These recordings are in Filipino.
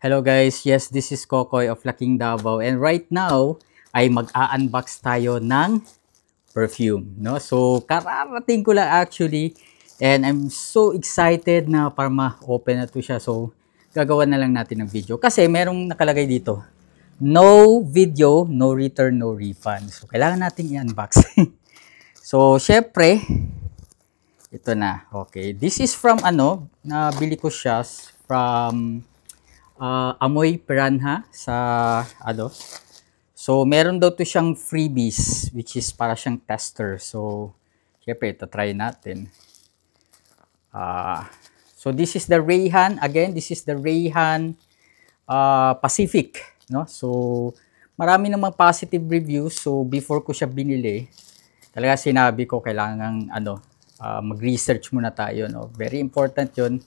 Hello guys, yes, this is Kokoy of Laking Davao and right now ay mag-a-unbox tayo ng perfume, no? So, kararating ko lang actually and I'm so excited na para ma-open na to siya. So, gagawa na lang natin ng video kasi merong nakalagay dito. No video, no return, no refund. So, kailangan nating i-unbox. So, syempre, ito na. Okay, this is from nabili ko siya from Amoy Piranha sa ano. So, meron daw to siyang freebies which is para siyang tester. So, syempre, ito try natin. So, this is the Rayhan. Again, this is the Rayhan Pacific. No? So, marami namang positive reviews. So, before ko siya binili, talaga sinabi ko kailangan mag-research muna tayo. No? Very important yun.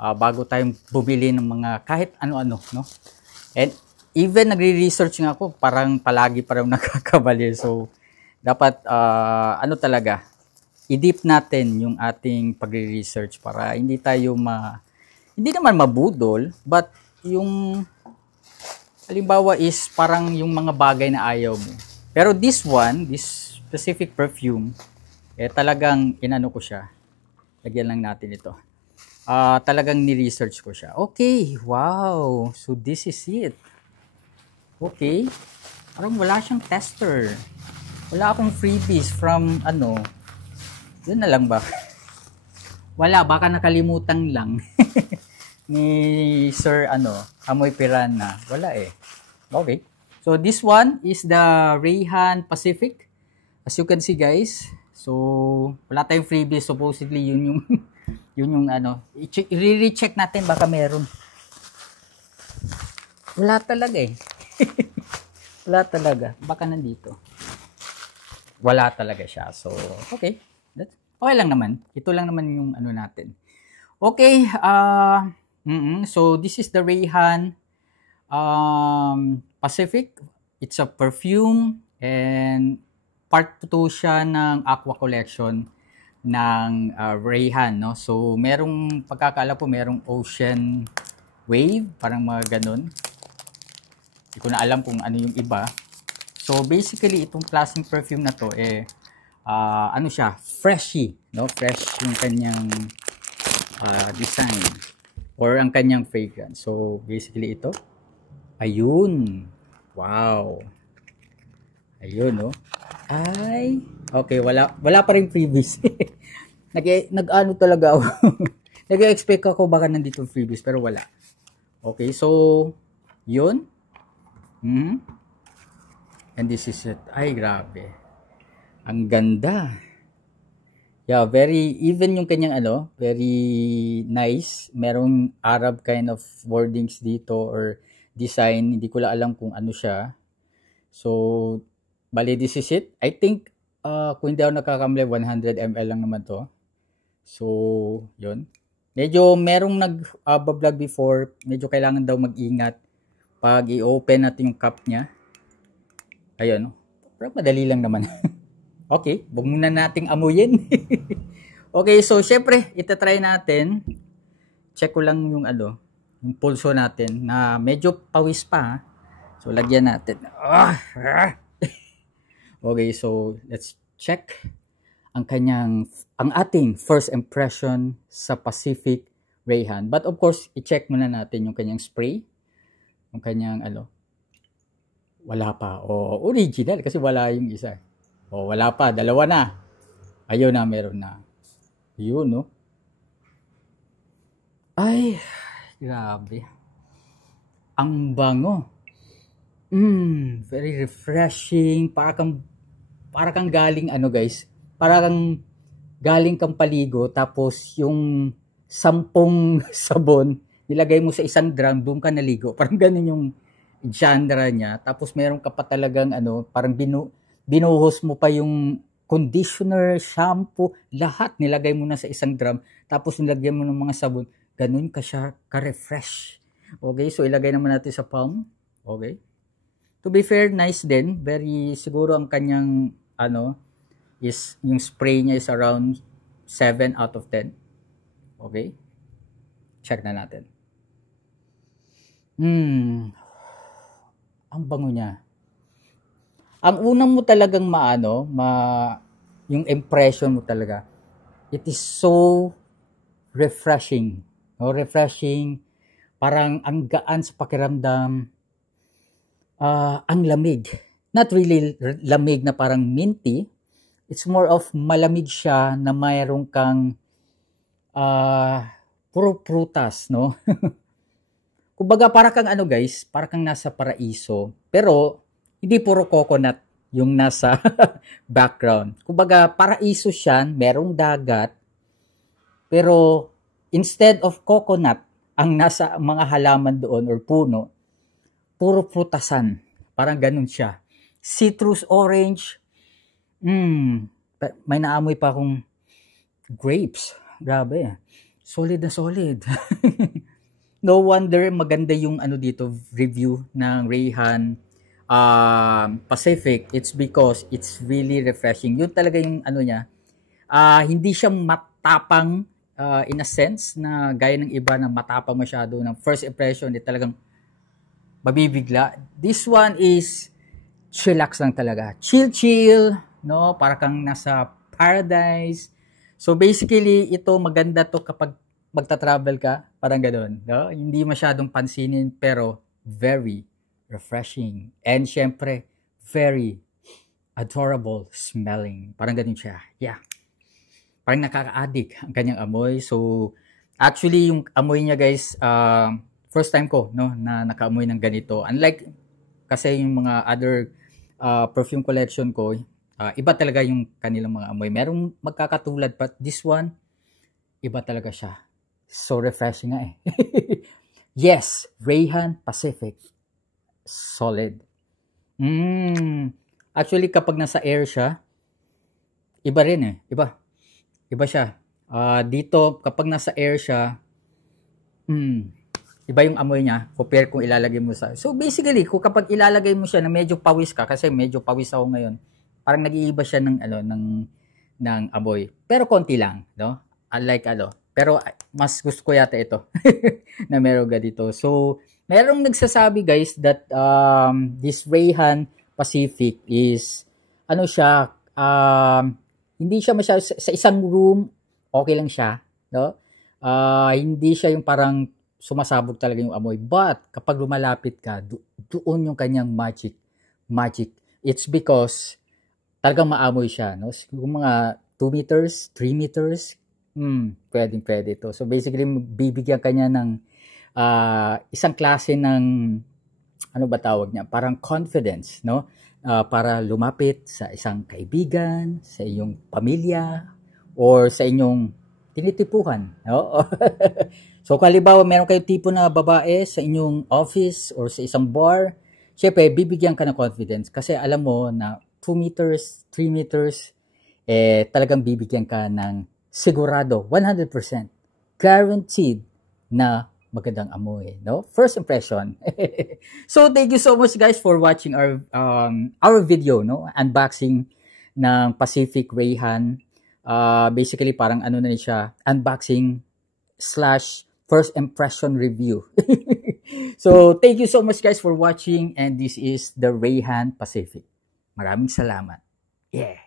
Bago tayong bumili ng mga kahit ano-ano, no? And even nagre-research nga ako, parang palagi parang nakakabali. So, dapat talaga, i-deep natin yung ating pagre-research para hindi tayo hindi naman mabudol, but yung halimbawa is parang yung mga bagay na ayaw mo. Pero this specific perfume, talagang inano ko siya. Lagyan lang natin ito. Talagang ni-research ko siya. Okay, wow. So, this is it. Okay. Parang wala siyang tester. Wala akong freebies from yun na lang ba? Wala, baka nakalimutan lang. Ni Sir Amoy Piranha. Wala eh. Okay. So, this one is the Rayhan Pacific. As you can see guys. So, wala tayong freebies. Supposedly, yun yung yun yung i-recheck natin baka meron. Wala talaga eh. Wala talaga. Baka nandito. Wala talaga siya. So, okay. Okay lang naman. Ito lang naman yung natin. Okay. So, this is the Rayhan Pacific. It's a perfume and part 2 siya ng Aqua Collection ng Rayhan, no? So, merong pagkakala po, merong Ocean Wave, parang mga ganun. Hindi ko na alam kung ano yung iba. So, basically, itong klaseng perfume na to, siya, freshy, no? Fresh yung kanyang design or ang kanyang fragrance. So, basically ito. Ayun. Wow. Ayun, no? Ay, okay, wala pa rin previous. Nag-ano talaga ako. Nag-expect ako baka nandito freebies pero wala. Okay, so yun. And this is it. Ay, grabe. Ang ganda. Yeah, even yung kanyang very nice. Merong Arab kind of wordings dito or design. Hindi ko lang alam kung ano siya. So, bali, this is it. I think, kung hindi ako nakakamali, 100 ml lang naman to. So, yun. Medyo merong nag-vlog before, medyo kailangan daw mag-ingat pag i-open natin yung cup niya. Ayun. Pero madali lang naman. Okay, wag muna nating amuyin. Okay, so syempre, itatry natin. Check ko lang yung yung pulso natin na medyo pawis pa. So, lagyan natin. Okay, so let's check ang ating first impression sa Pacific Rayhan. But of course, i-check muna natin yung kanyang spray. Yung kanyang wala pa. O, original kasi wala yung isa. O, wala pa. Dalawa na. Ayun na, meron na. Yun, no? Ay, grabe. Ang bango. Very refreshing. Para kang galing guys. Para kang galing kang paligo tapos yung 10 sabon nilagay mo sa isang drum, doon ka naligo. Parang ganun yung genre niya. Tapos meron ka pa talagang parang binuhos mo pa yung conditioner, shampoo, lahat nilagay mo na sa isang drum. Tapos nilagyan mo ng mga sabon. Ganun ka siya ka-refresh. Okay, so ilagay naman natin sa palm. Okay. To be fair, nice din. Very siguro ang kanyang is yung spray niya is around 7 out of 10. Okay? Check na natin. Hmm, ang bango niya. Ang unang mo talagang yung impression mo talaga, it is so refreshing. No, refreshing, parang ang gaan sa pakiramdam, ang lamig. Not really lamig na parang minty, it's more of malamig siya na mayroon kang puro prutas, no? Kumbaga para kang ano guys, para kang nasa paraiso, pero hindi puro coconut yung nasa background. Kumbaga paraiso siya, merong dagat, pero instead of coconut, ang nasa mga halaman doon or puno, puro prutasan. Parang ganun siya. Citrus, orange, may naamoy pa akong grapes. Grabe. Solid na solid. No wonder maganda yung ano dito review ng Reyhan Pacific. It's because it's really refreshing. Yun talaga yung ano niya. Hindi siya matapang in a sense na gaya ng iba na matapang masyado ng first impression. Talagang mabibigla. This one is chillax lang talaga. Chill, no? Para kang nasa paradise. So basically, ito maganda to kapag magta-travel ka, parang ganoon, no? Hindi masyadong pansinin pero very refreshing and syempre very adorable smelling. Parang ganoon siya. Yeah. Parang nakaka-addict ang kanyang amoy. So actually yung amoy niya guys, first time ko no na nakaamoy ng ganito. Unlike kasi yung mga other perfume collection ko, iba talaga yung kanilang mga amoy. Merong magkakatulad but this one iba talaga siya. So refreshing nga eh. Yes, Reyhan Pacific. Solid. Actually kapag nasa air siya, iba rin eh. Iba siya. Dito kapag nasa air siya, iba yung amoy niya compare kung ilalagay mo sa. So basically, kung kapag ilalagay mo siya na medyo pawis ka kasi medyo pawis ako ngayon, parang nag-iiba siya ng ng amoy. Pero konti lang, no? Unlike pero mas gusto ko yata ito na meron ganito. So, merong nagsasabi guys that this Reyhan Pacific is siya, hindi siya masyado sa isang room, okay lang siya, no? Hindi siya yung parang sumasabog talaga yung amoy. But kapag lumalapit ka, doon yung kanyang magic. It's because talagang maamoy siya, no? Kung mga 2 meters, 3 meters, pwede ito. So basically, bibigyan kanya ng isang klase ng, ano ba tawag niya? Parang confidence, no? Para lumapit sa isang kaibigan, sa iyong pamilya, or sa inyong tinitipuhan, no? So halimbawa, meron kayo tipo na babae sa inyong office or sa isang bar, syempre, bibigyan ka ng confidence kasi alam mo na 2 meters, 3 meters, talagang bibigyan ka ng sigurado, 100%, guaranteed na magandang amoy, no? First impression. So, thank you so much guys for watching our video, no? Unboxing ng Pacific Reyhan. Basically, parang na siya, unboxing / first impression review. So, thank you so much guys for watching and this is the Reyhan Pacific. Maraming salamat. Yeah.